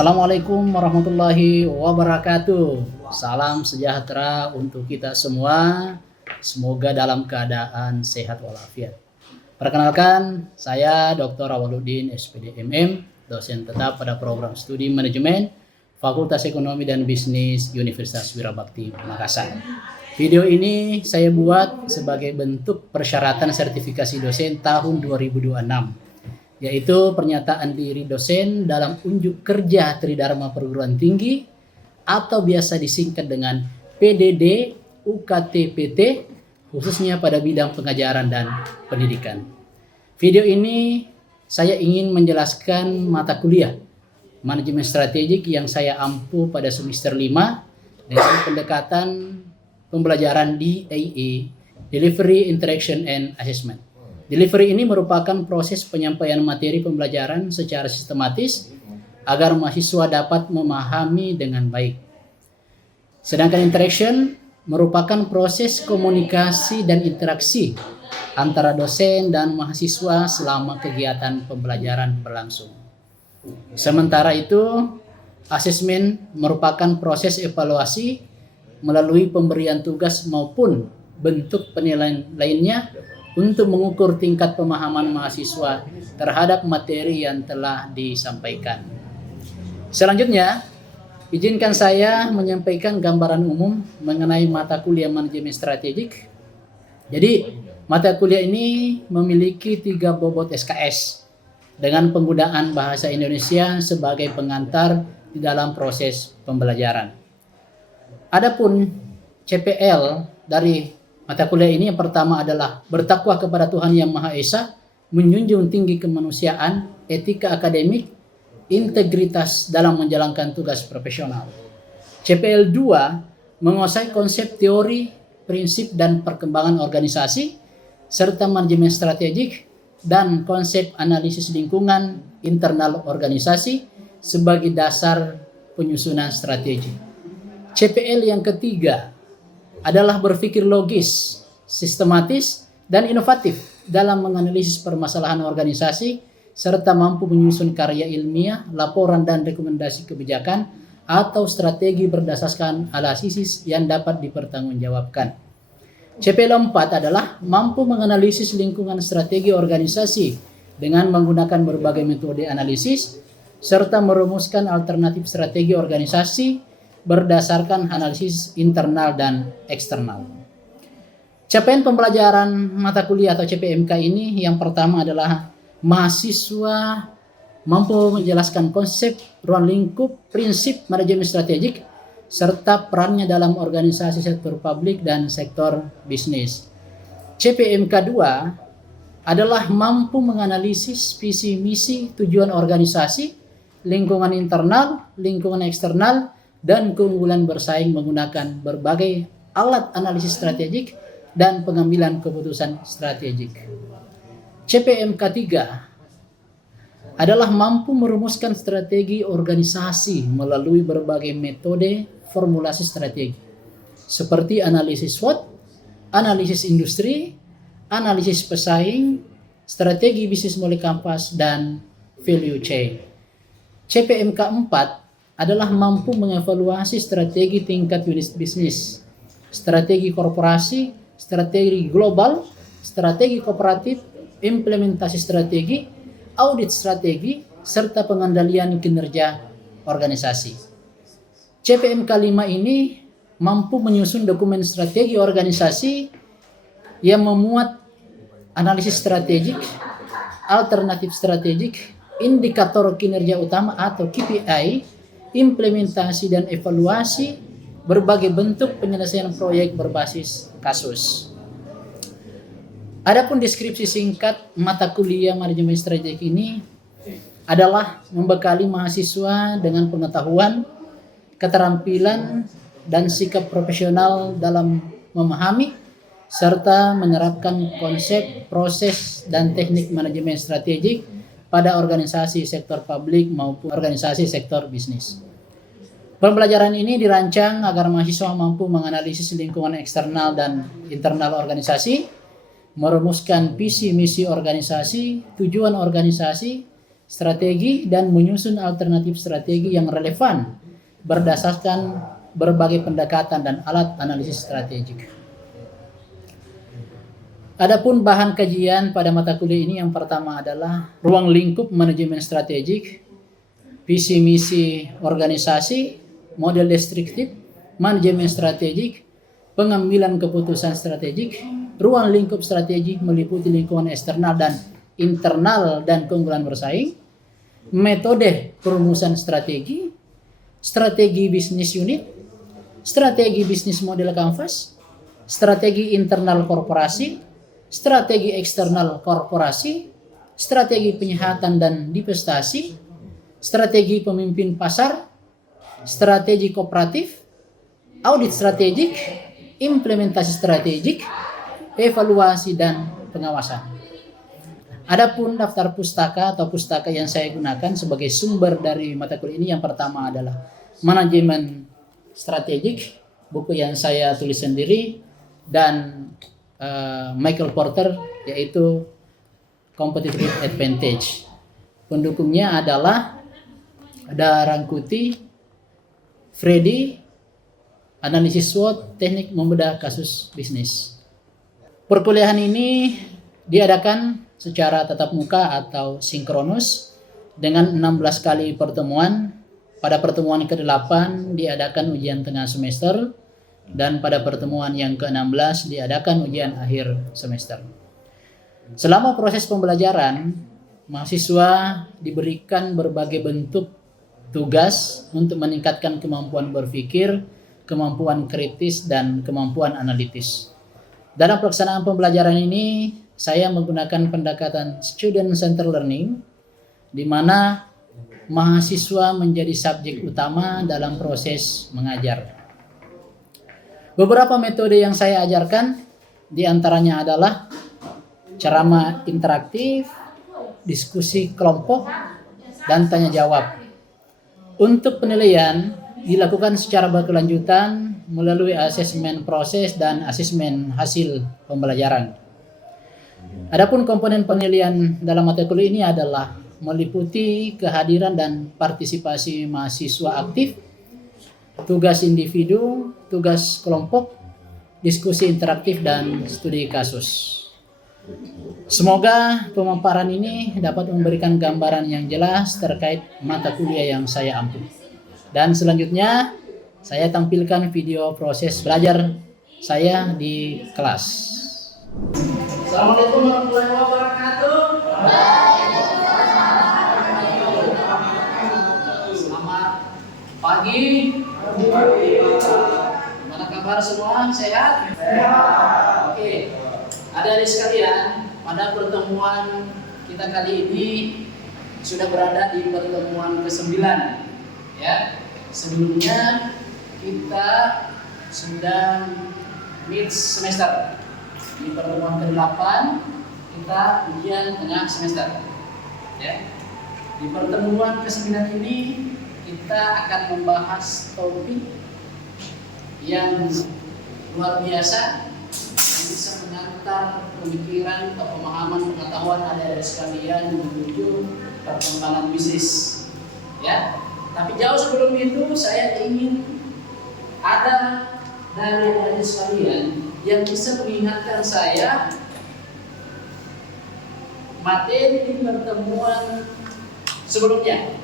Assalamualaikum warahmatullahi wabarakatuh. Salam sejahtera untuk kita semua. Semoga dalam keadaan sehat walafiat. Perkenalkan, saya Dr. Awaludin SPD MM, dosen tetap pada program studi manajemen Fakultas Ekonomi dan Bisnis Universitas Wirabakti Makassar. Video ini saya buat sebagai bentuk persyaratan sertifikasi dosen tahun 2026, yaitu pernyataan diri dosen dalam unjuk kerja Tridharma Perguruan Tinggi atau biasa disingkat dengan PDD UKT-PT, khususnya pada bidang pengajaran dan pendidikan. Video ini saya ingin menjelaskan mata kuliah manajemen strategik yang saya ampu pada semester 5 dengan pendekatan pembelajaran DIA, Delivery, Interaction, and Assessment. Delivery ini merupakan proses penyampaian materi pembelajaran secara sistematis agar mahasiswa dapat memahami dengan baik. Sedangkan interaction merupakan proses komunikasi dan interaksi antara dosen dan mahasiswa selama kegiatan pembelajaran berlangsung. Sementara itu, asesmen merupakan proses evaluasi melalui pemberian tugas maupun bentuk penilaian lainnya untuk mengukur tingkat pemahaman mahasiswa terhadap materi yang telah disampaikan. Selanjutnya, izinkan saya menyampaikan gambaran umum mengenai mata kuliah manajemen strategik. Jadi, mata kuliah ini memiliki 3 bobot SKS dengan penggunaan bahasa Indonesia sebagai pengantar di dalam proses pembelajaran. Adapun CPL dari mata kuliah ini yang pertama adalah bertakwa kepada Tuhan Yang Maha Esa, menjunjung tinggi kemanusiaan, etika akademik, integritas dalam menjalankan tugas profesional. CPL 2 menguasai konsep teori, prinsip dan perkembangan organisasi, serta manajemen strategik dan konsep analisis lingkungan internal organisasi sebagai dasar penyusunan strategi. CPL yang ketiga adalah berpikir logis, sistematis, dan inovatif dalam menganalisis permasalahan organisasi serta mampu menyusun karya ilmiah, laporan, dan rekomendasi kebijakan atau strategi berdasarkan analisis yang dapat dipertanggungjawabkan. CPL 4 adalah mampu menganalisis lingkungan strategi organisasi dengan menggunakan berbagai metode analisis serta merumuskan alternatif strategi organisasi berdasarkan analisis internal dan eksternal. Capaian pembelajaran mata kuliah atau CPMK ini yang pertama adalah mahasiswa mampu menjelaskan konsep, ruang lingkup, prinsip manajemen strategik, serta perannya dalam organisasi sektor publik dan sektor bisnis. CPMK 2 adalah mampu menganalisis visi misi tujuan organisasi, lingkungan internal, lingkungan eksternal, dan keunggulan bersaing menggunakan berbagai alat analisis strategik dan pengambilan keputusan strategik. CPMK 3 adalah mampu merumuskan strategi organisasi melalui berbagai metode formulasi strategi seperti analisis SWOT, analisis industri, analisis pesaing, strategi bisnis mulai kampas, dan value chain. CPMK 4 adalah mampu mengevaluasi strategi tingkat unit bisnis, strategi korporasi, strategi global, strategi kooperatif, implementasi strategi, audit strategi, serta pengendalian kinerja organisasi. CPMK 5 ini mampu menyusun dokumen strategi organisasi yang memuat analisis strategik, alternatif strategik, indikator kinerja utama atau KPI, implementasi dan evaluasi, berbagai bentuk penyelesaian proyek berbasis kasus. Adapun deskripsi singkat mata kuliah manajemen strategik ini adalah membekali mahasiswa dengan pengetahuan, keterampilan, dan sikap profesional dalam memahami serta menerapkan konsep, proses, dan teknik manajemen strategik pada organisasi sektor publik maupun organisasi sektor bisnis. Pembelajaran ini dirancang agar mahasiswa mampu menganalisis lingkungan eksternal dan internal organisasi, merumuskan visi misi organisasi, tujuan organisasi, strategi dan menyusun alternatif strategi yang relevan berdasarkan berbagai pendekatan dan alat analisis strategik. Adapun bahan kajian pada mata kuliah ini yang pertama adalah ruang lingkup manajemen strategik, visi misi organisasi, model deskriptif, manajemen strategik, pengambilan keputusan strategik, ruang lingkup strategik meliputi lingkungan eksternal dan internal dan keunggulan bersaing, metode perumusan strategi, strategi bisnis unit, strategi bisnis model kanvas, strategi internal korporasi, strategi eksternal korporasi, strategi penyihatan dan divestasi, strategi pemimpin pasar, strategi kooperatif, audit strategik, implementasi strategik, evaluasi dan pengawasan. Adapun daftar pustaka atau pustaka yang saya gunakan sebagai sumber dari mata kuliah ini yang pertama adalah manajemen strategik, buku yang saya tulis sendiri, dan Michael Porter yaitu Competitive Advantage. Pendukungnya adalah ada Rangkuti, Freddy, analisis SWOT, teknik membedah kasus bisnis. Perkuliahan ini diadakan secara tatap muka atau sinkronus dengan 16 kali pertemuan. Pada pertemuan ke-8 diadakan ujian tengah semester, dan pada pertemuan yang ke-16 diadakan ujian akhir semester. Selama proses pembelajaran, mahasiswa diberikan berbagai bentuk tugas untuk meningkatkan kemampuan berpikir, kemampuan kritis, dan kemampuan analitis. Dalam pelaksanaan pembelajaran ini, saya menggunakan pendekatan student centered learning, di mana mahasiswa menjadi subjek utama dalam proses mengajar. Beberapa metode yang saya ajarkan diantaranya adalah ceramah interaktif, diskusi kelompok, dan tanya jawab. Untuk penilaian dilakukan secara berkelanjutan melalui asesmen proses dan asesmen hasil pembelajaran. Adapun komponen penilaian dalam mata kuliah ini adalah meliputi kehadiran dan partisipasi mahasiswa aktif, tugas individu, tugas kelompok, diskusi interaktif, dan studi kasus. Semoga pemaparan ini dapat memberikan gambaran yang jelas terkait mata kuliah yang saya ampu. Dan selanjutnya saya tampilkan video proses belajar saya di kelas. Assalamualaikum warahmatullahi wabarakatuh. Selamat pagi. Gimana kabar semua? Sehat? Sehat. Oke. Adik-adik sekalian, pada pertemuan kita kali ini sudah berada di pertemuan ke-9. Ya. Sebelumnya kita sudah mid semester. Di pertemuan ke-8 kita ujian tengah semester. Ya. Di pertemuan ke-9 ini kita akan membahas topik yang luar biasa yang bisa mengantar pemikiran atau pemahaman pengetahuan adik-adik sekalian menuju perkembangan bisnis. Ya. Tapi jauh sebelum itu saya ingin ada dari adik-adik sekalian yang bisa mengingatkan saya materi di pertemuan sebelumnya.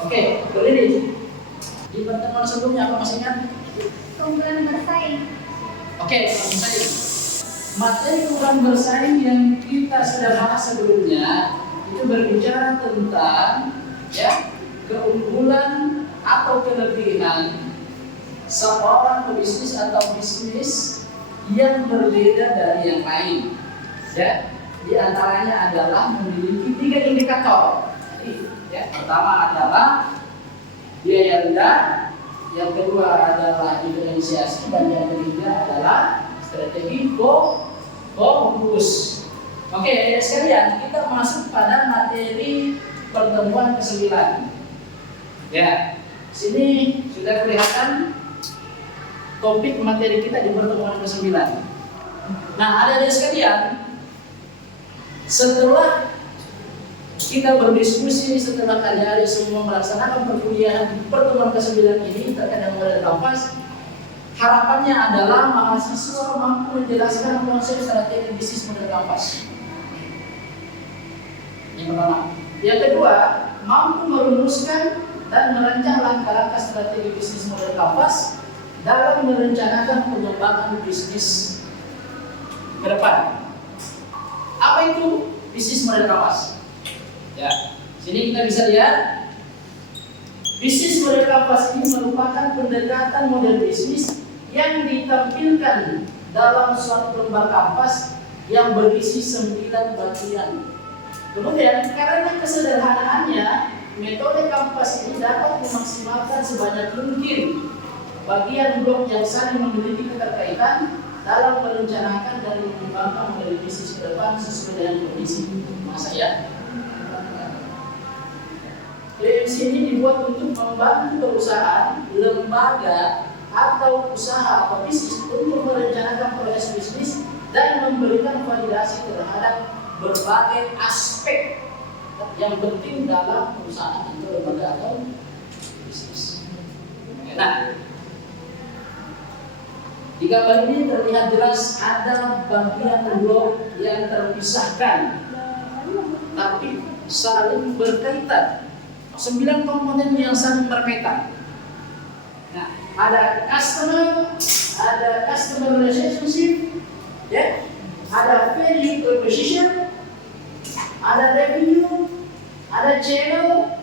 Oke, berdiri. Di pertemuan sebelumnya apa masih ingat? Keunggulan bersaing. Oke, bersaing. Materi keunggulan bersaing yang kita sudah bahas sebelumnya itu berbicara tentang ya keunggulan atau kelebihan seorang pebisnis atau bisnis yang berbeda dari yang lain. Ya, di antaranya adalah memiliki 3 indikator. Ya, pertama adalah biaya rendah, yang kedua adalah diferensiasi, dan yang ketiga adalah strategi fokus. Oke, adik sekalian, kita masuk pada materi pertemuan ke-9. Ya, sini sudah kelihatan topik materi kita di pertemuan ke-9. Nah, adik-adik sekalian, setelah kita berdiskusi setelah hari-hari semua melaksanakan perkuliahan di pertemuan ke-9 ini terkait dengan model kampas. Harapannya adalah mahasiswa mampu menjelaskan konsep strategi bisnis model kampas. Yang pertama. Yang kedua, mampu merumuskan dan merancang langkah-langkah strategi bisnis model kampas dalam merencanakan pengembangan bisnis ke depan. Apa itu bisnis model kampas? Ya, sini kita bisa lihat bisnis model kampas ini merupakan pendekatan model bisnis yang ditampilkan dalam suatu lembar kampas yang berisi 9 bagian. Kemudian karena kesederhanaannya, metode kampas ini dapat memaksimalkan sebanyak mungkin bagian blok yang saling memiliki keterkaitan dalam merencanakan dan mengembangkan model bisnis ke depan sesuai dengan kondisi masa ya. PMC ini dibuat untuk membantu perusahaan, lembaga, atau usaha atau bisnis untuk merencanakan proses bisnis dan memberikan validasi terhadap berbagai aspek yang penting dalam perusahaan atau lembaga atau bisnis. Nah, di gambar ini terlihat jelas ada bagian blok yang terpisahkan tapi saling berkaitan. 9 komponen yang saling berkaitan. Nah, ada customer relationship, ya, ada value proposition, ada revenue, ada channel,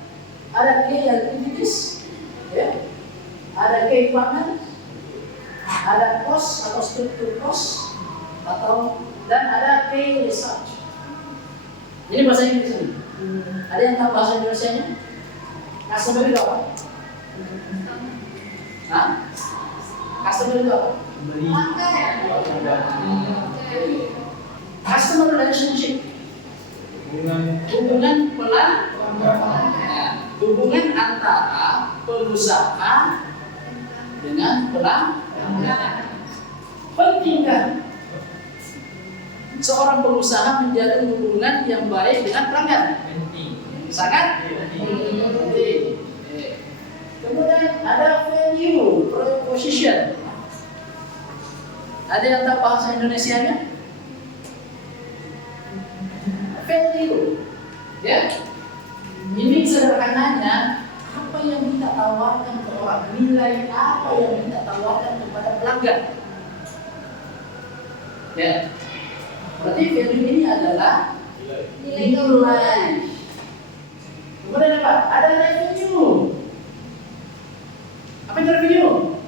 ada key activities, ya, ada key finance, ada cost atau struktur cost, dan ada key research. Ini bahasa Inggris ini. Ada yang tahu bahasa Indonesianya? Customer itu apa? Hah? Customer itu apa? Customer relationship. Hubungan pelanggan. Hubungan antara pengusaha dengan pelanggan. Penting kan? Seorang pengusaha menjalin hubungan yang baik dengan pelanggan. Sangat penting. Kemudian ada value proposition. Ada yang tahu bahasa Indonesianya? Value, ya. Ini sederhananya apa yang kita tawarkan ke orang, nilai apa yang kita tawarkan kepada pelanggan. Ya. Berarti value ini adalah nilai. Kemudian apa? Ada revenue. Apa itu revenue?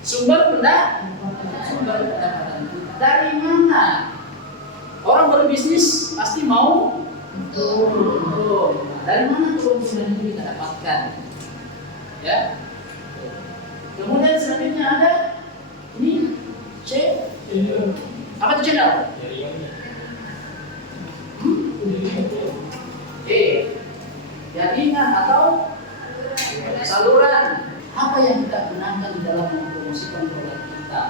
Sumber pendapatan. Dari mana? Orang berbisnis pasti mau untung. Dari mana keuntungan itu kita dapatkan? Ya. Kemudian selanjutnya ada ini channel. Apa itu channel? Jaringan atau saluran. Apa yang kita gunakan di dalam mempromosikan produk kita?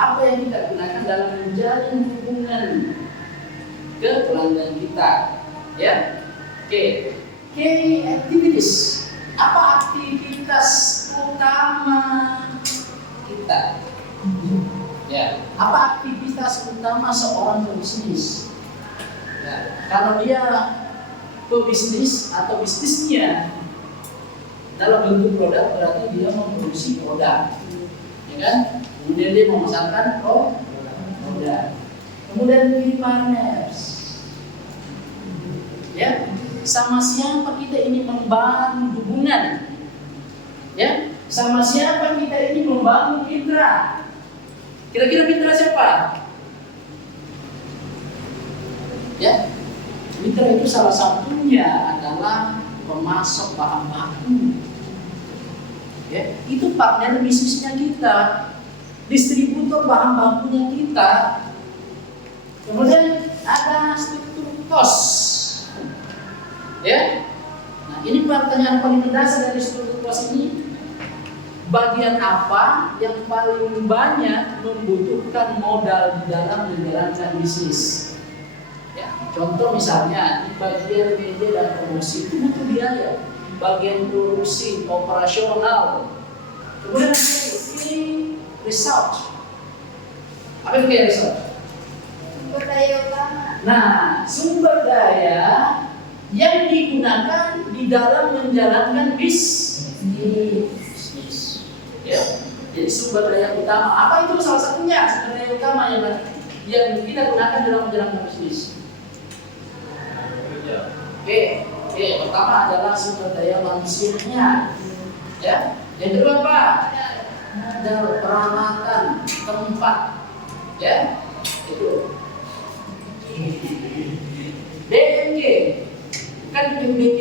Apa yang kita gunakan dalam menjalin hubungan ke pelanggan kita? Ya, oke. Key activities. Apa aktivitas utama kita? Ya, apa aktivitas utama seorang pebisnis? Ya, kalau dia pebisnis atau bisnisnya dalam bentuk produk berarti dia memproduksi produk, ya kan? Kemudian dia memasarkan produk. Kemudian pilih partners, ya. Sama siapa kita ini membangun hubungan, ya? Sama siapa kita ini membangun mitra? Kira-kira mitra siapa? Ya, mitra itu salah satunya adalah pemasok bahan baku. Ya, itu partner bisnisnya kita, distributor bahan bakunya kita. Kemudian ada struktur cost. Ya, nah ini pertanyaan paling mendasar dari struktur cost ini. Bagian apa yang paling banyak membutuhkan modal di dalam menjalankan bisnis? Ya. Contoh misalnya di bagian media dan promosi itu butuh biaya, bagian produksi, operasional. Kemudian ini research. Apa itu kayak research? Sumber daya utama. Nah, sumber daya yang digunakan di dalam menjalankan bisnis. Ya. Jadi sumber daya utama. Apa itu salah satunya sumber daya utama yang kita gunakan dalam menjalankan bisnis? Oke, pertama adalah sumber daya manusianya. Ya. Yang kedua apa? Ada peralatan, tempat. Ya. Itu. BMG kan BMG.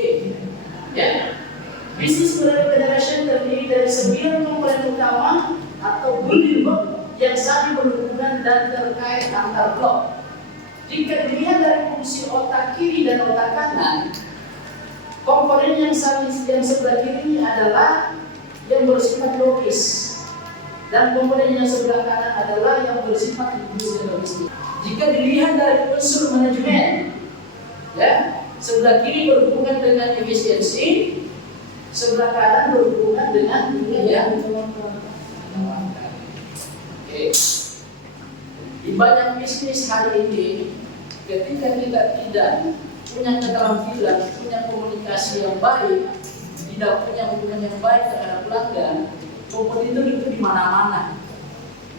Ya. Business Model Federation terdiri dari 9 komponen utama atau building block yang saling berhubungan dan terkait antar blok. Jika dilihat dari fungsi otak kiri dan otak kanan, komponen yang sebelah kiri adalah yang bersifat logis, dan komponen yang sebelah kanan adalah yang bersifat logistik. Jika dilihat dari unsur manajemen, ya, sebelah kiri berhubungan dengan efisiensi, sebelah kanan berhubungan dengan biaya. Oke. Di banyak bisnis hari ini, ketika kita tidak punya keterampilan, punya komunikasi yang baik, tidak punya hubungan yang baik terhadap pelanggan, kompetitor itu di mana-mana.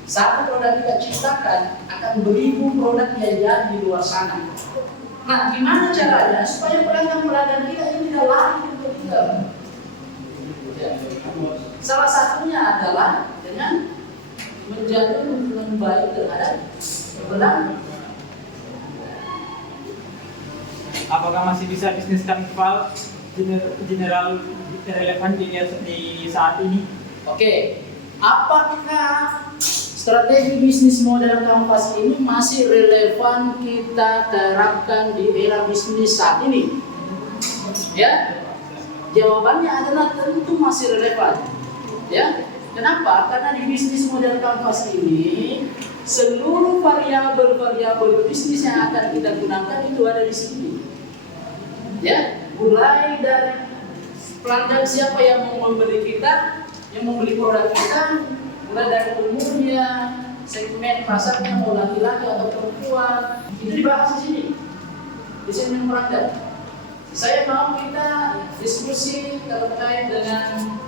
Satu produk kita ciptakan akan beribu produk yang jadi di luar sana. Nah, gimana caranya supaya pelanggan-pelanggan kita ini tidak lari ke kompetitor? Salah satunya adalah dengan menjaga hubungan baik terhadap pelanggan. Apakah masih bisa bisnis kanval general relevan di saat ini? Oke, apakah strategi bisnis model kanvas ini masih relevan kita terapkan di era bisnis saat ini? Ya, jawabannya adalah tentu masih relevan. Ya, kenapa? Karena di bisnis model kanvas ini seluruh variabel-variabel bisnis yang akan kita gunakan itu ada di sini. Ya, mulai dari pelanggan siapa yang mau membeli kita, yang membeli produk kita, mulai dari umurnya, segmen pasarnya mau laki-laki atau perempuan, itu dibahas di sini, di segmen pelanggan. Saya mau kita diskusi terkait dengan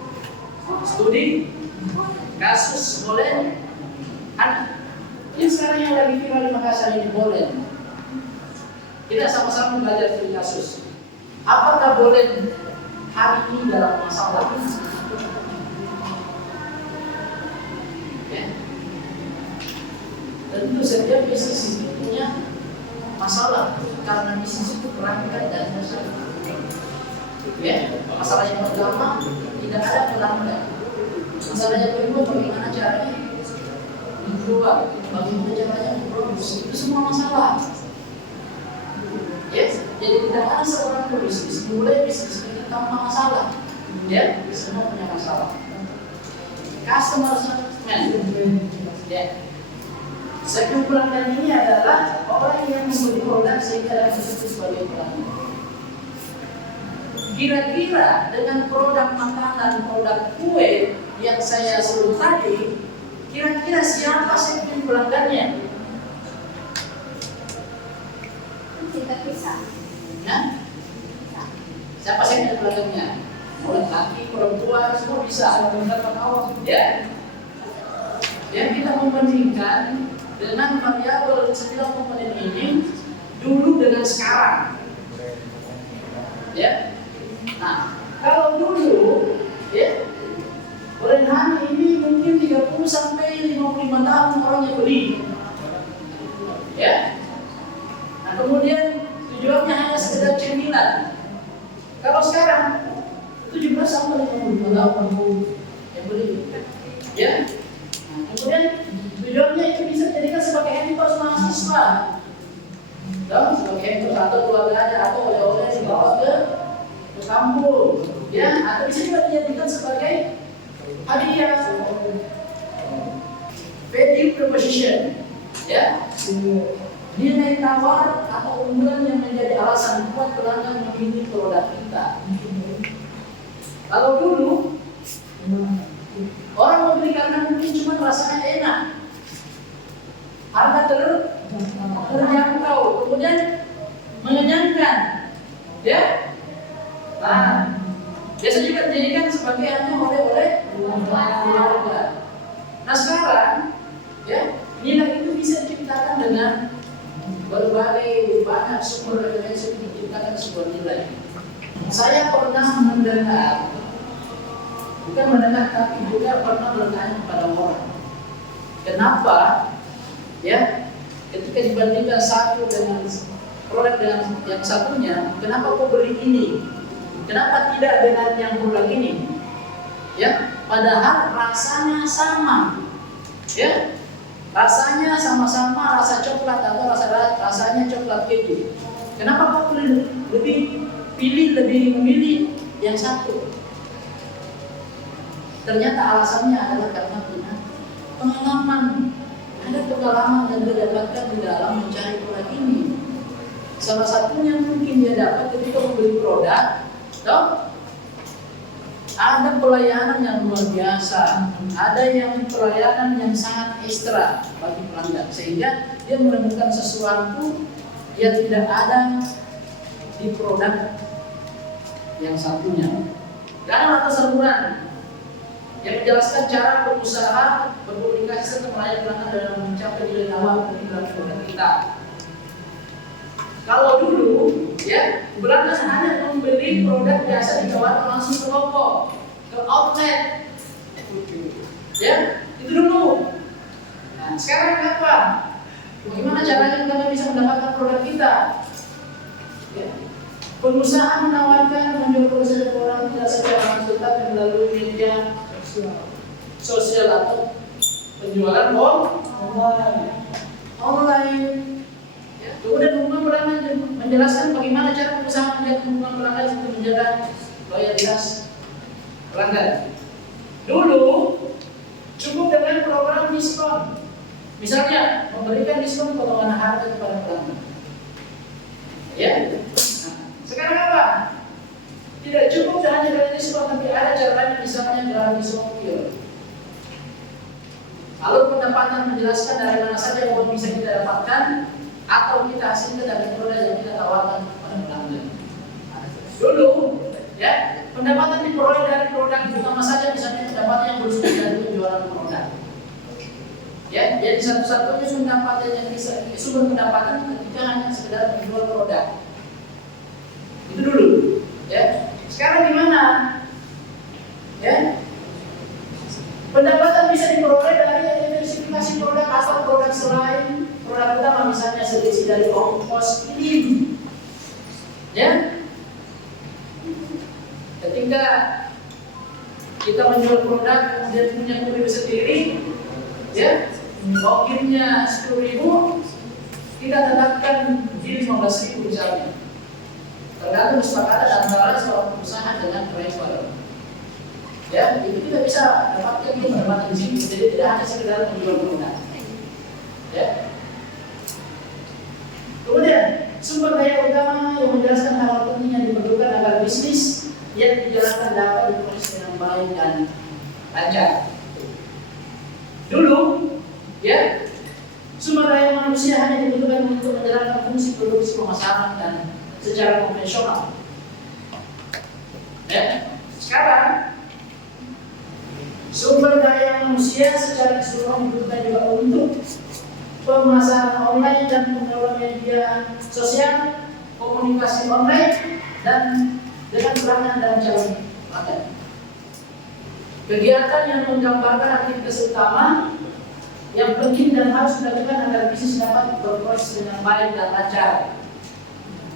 studi kasus Bolen anak. Yang sekarang yang lagi viral di Makassar ini Bolen. Kita sama-sama belajar studi kasus. Apakah Bolen hari ini dalam masalah? Ya. Tentu saja bisnis itu punya masalah karena bisnis itu perangkat dan masalah. Ya, masalah yang pertama tidak ada pelanggan. Masalah yang kedua bagaimana caranya menjual, bagaimana caranya memproduksi, itu semua masalah. Ya, jadi tidak ada seorang pebisnis mulai bisnis ini tanpa masalah. Ya, semua punya masalah. Customer segment. Ya. Segmen pelanggan ini adalah orang yang membeli produk sehingga dapat disebut sebagai pelanggan. Kira-kira dengan produk makanan, produk kue yang saya sebut tadi, kira-kira siapa segmen pelanggannya? Tidak bisa. Nah, siapa segmen pelanggannya? Laki, perempuan, semua bisa. Ya. Yang kita membandingkan dengan variabel 9 komponen ini dulu dengan sekarang. Ya. Nah, kalau dulu ya Bolen ini mungkin 30 sampai 55 tahun orang yang beli. Ya. Nah, kemudian tujuannya hanya sekedar cemilan. Kalau sekarang 17 sampai 55 tahun yang beli. Ya. Nah, kemudian tujuannya itu bisa dijadikan sebagai hampers mahasiswa. Dan sebagai hampers atau keluarga aja atau oleh-oleh dibawa ke kampung. Ya, atau bisa juga dijadikan sebagai hadiah. Value proposition. Ya. nilai tawar atau unggulan yang menjadi alasan kuat pelanggan memilih produk kita. Kalau dulu orang membeli karena mungkin cuma rasanya enak, harga terjangkau, kemudian mengenyangkan, ya. Nah, biasa juga dijadikan sebagai hanya oleh-oleh keluarga. Nah sekarang, ya, nilai itu bisa diciptakan dengan berbagai banyak sumber referensi untuk menciptakan sebuah nilai. Saya pernah mendengar, bukan mendengar tapi juga pernah bertanya kepada orang, kenapa, ya, ketika dibandingkan satu dengan produk dengan yang satunya, kenapa kau beli ini? Kenapa tidak dengan yang produk ini? Ya, padahal rasanya sama, ya. Rasanya sama-sama rasa coklat atau rasanya coklat keju. Kenapa kau lebih memilih yang satu? Ternyata alasannya adalah karena punya pengalaman. Ada pengalaman yang dia dapatkan di dalam mencari produk ini. Salah satunya mungkin dia dapat ketika membeli produk, toh ada pelayanan yang luar biasa, ada yang pelayanan yang sangat ekstra bagi pelanggan, sehingga dia menemukan sesuatu yang tidak ada di produk yang satunya. Dan atas saluran yang menjelaskan cara berusaha, berkomunikasi serta melayani pelanggan dalam mencapai nilai tawar dari produk kita. Kalau dulu, ya, pelanggan hanya membeli produk biasa ditawarkan langsung ke toko, ke outlet, ya, itu dulu. Nah, sekarang apa? Bagaimana caranya kita bisa mendapatkan produk kita? Ya. Pengusaha menawarkan menjual produk orang tidak secara langsung tapi melalui media sosial atau penjualan online. Kemudian hubungan pelanggan menjelaskan bagaimana cara pengusaha menjaga hubungan pelanggan untuk menjaga loyalitas pelanggan. Dulu cukup dengan program diskon, misalnya memberikan diskon potongan harga kepada pelanggan. Ya. Nah, sekarang apa? Tidak cukup hanya dengan diskon, tapi ada caranya, misalnya gratis ongkir. Lalu pendapatan menjelaskan dari mana saja uang bisa kita dapatkan atau kita hasilkan dari produk yang kita tawarkan kepada pelanggan. Dulu, ya, pendapatan diperoleh dari produk utama saja, misalnya pendapatan yang bersumber dari penjualan produk. Ya, jadi satu-satunya sumber pendapatan ketika hanya sekedar menjual produk. Itu dulu, ya. Sekarang gimana? Ya, pendapatan bisa diperoleh dari diversifikasi produk atau produk selain produk utama, misalnya selisih dari ongkos kirim. Ya, ketika kita menjual produk kemudian punya kurir sendiri, ya, ongkirnya 10.000, kita tetapkan di 15.000 misalnya. Tergantung kesepakatan antara seorang pengusaha dengan driver. Ya, itu kita bisa dapatkan pendapatan di sini. Jadi tidak hanya sekedar menjual produk. Ya. Kemudian sumber daya utama yang menjelaskan hal penting yang diperlukan agar bisnis yang dijalankan dapat diproses dengan baik dan lancar. Dulu, ya, sumber daya manusia hanya dibutuhkan untuk menjalankan fungsi produksi pemasaran dan secara konvensional. Ya, sekarang sumber daya manusia secara keseluruhan dibutuhkan juga untuk pemasaran online dan pengelola media sosial, komunikasi online, dan dengan pelanggan dan calon pelanggan. Kegiatan yang menggambarkan aktivitas utama yang penting dan harus dilakukan agar bisnis dapat berproses dengan baik dan lancar.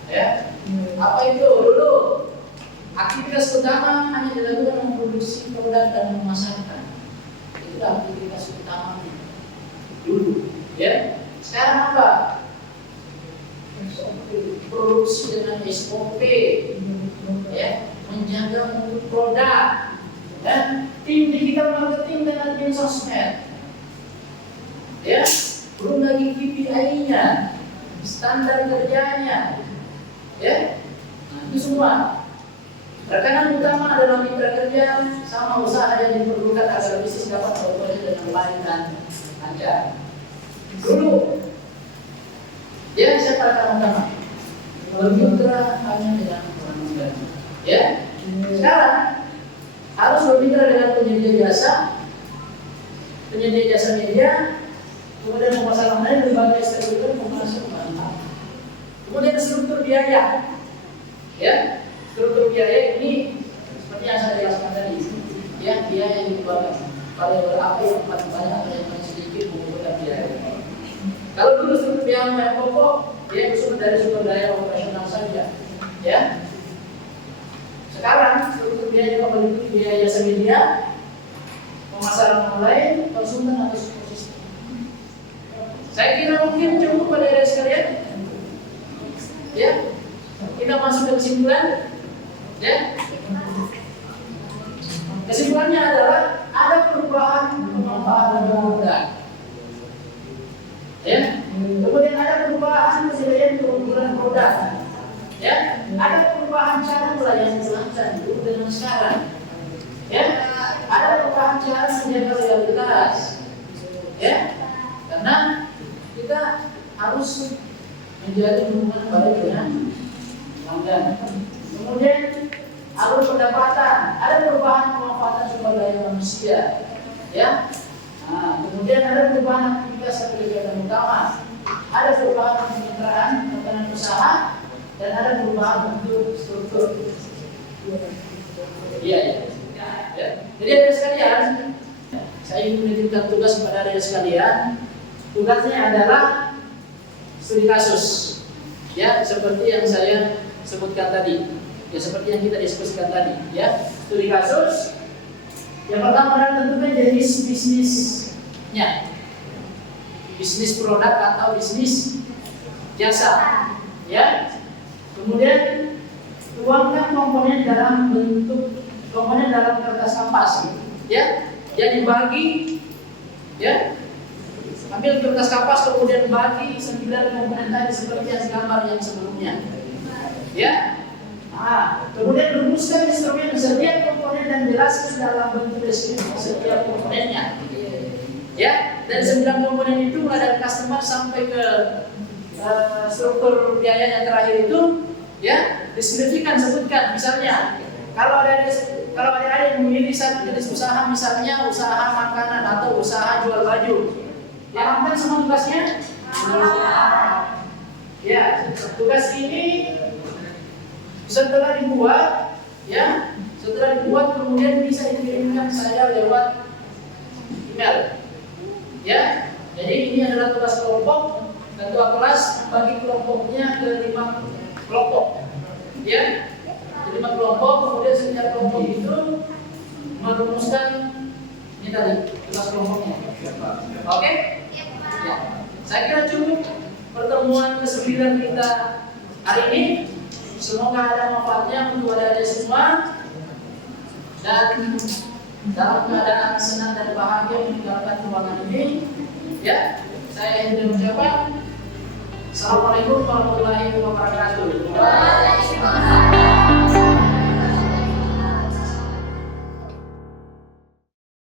Ya, apa itu? Dulu aktivitas utama hanya dilakukan memproduksi produk dan memasarkan. Itu aktivitas utama dulu. Ya, sekarang apa? Produksi dengan SOP, ya, menjaga mutu produk, dan tim digital marketing dengan tim sosmed. Ya, belum lagi KPI-nya. standar kerjanya, ya. Nah, itu semua. Rekanan utama adalah mitra kerja sama usaha yang diperlukan agar bisnis dapat beroperasi dengan baik dan lancar. Dulu, ya siapa rekanan utama? Bermitra hanya dengan orang. Ya. Sekarang harus bermitra dengan penyedia jasa media, kemudian pemasaran berbagai stakeholder termasuk bank. Kemudian struktur biaya, ya, struktur biaya ini seperti yang saya jelaskan tadi, ya, biaya yang dikeluarkan. Variabel apa yang paling banyak atau yang paling sedikit mengumpulkan biaya. Kalau dulu struktur biaya yang pokok, dia bersumber dari sumber daya operasional saja, ya. Sekarang struktur biaya juga meliputi biaya jasa media, pemasaran online, konsumen atau support system. Saya kira mungkin cukup pada area sekalian. Ya, kita masuk ke kesimpulan. Ya, kesimpulannya adalah ada perubahan pemanfaatan produk. Ya, kemudian ada perubahan penyediaan keunggulan produk. Ya, ada perubahan cara melayani pelanggan dulu dengan sekarang. Ya, ada perubahan cara menjaga loyalitas. Ya, karena kita harus menjadi hubungan baik dengan pelanggan. Kemudian alur pendapatan, ada perubahan pemanfaatan sumber daya manusia. Ya, nah, kemudian ada perubahan aktivitas atau kegiatan utama, ada perubahan kemitraan tatanan usaha, dan ada perubahan bentuk struktur. Iya, ya. Ya. Jadi ada sekalian, saya ingin menitipkan tugas kepada ada sekalian. Tugasnya adalah studi kasus, ya, seperti yang saya sebutkan tadi, ya, seperti yang kita diskusikan tadi, ya, studi kasus. Yang pertama adalah tentunya jenis bisnisnya, bisnis produk atau bisnis jasa, ya. Kemudian tuangkan komponen dalam kertas kampas, ya. Jadi bagi, ya. Ambil kertas kapas kemudian bagi 9 komponen tadi seperti yang gambar yang sebelumnya. Ya. Nah, kemudian rumuskan instrumen setiap komponen dan jelaskan dalam bentuk deskripsi setiap komponennya. Ya, dan 9 komponen itu mulai dari customer sampai ke struktur biaya yang terakhir itu, ya, deskripsikan, sebutkan. Misalnya, kalau ada yang memilih satu jenis usaha, misalnya usaha makanan atau usaha jual baju, pahamkan semua tugasnya? Ya, tugas ini setelah dibuat, ya, kemudian bisa dikirimkan saya lewat email. Ya, jadi ini adalah tugas kelompok. Ketua kelas bagi kelompoknya ke 5 kelompok. Ya, 5 kelompok, kemudian setiap kelompok itu merumuskan ini tadi tugas kelompoknya. Oke? Ya. Saya kira cukup pertemuan ke-9 kita hari ini. Semoga ada manfaatnya untuk adik-adik semua dan dalam keadaan senang dan bahagia meninggalkan ruangan ini. Ya, saya ingin mengucapkan Assalamualaikum warahmatullahi wabarakatuh.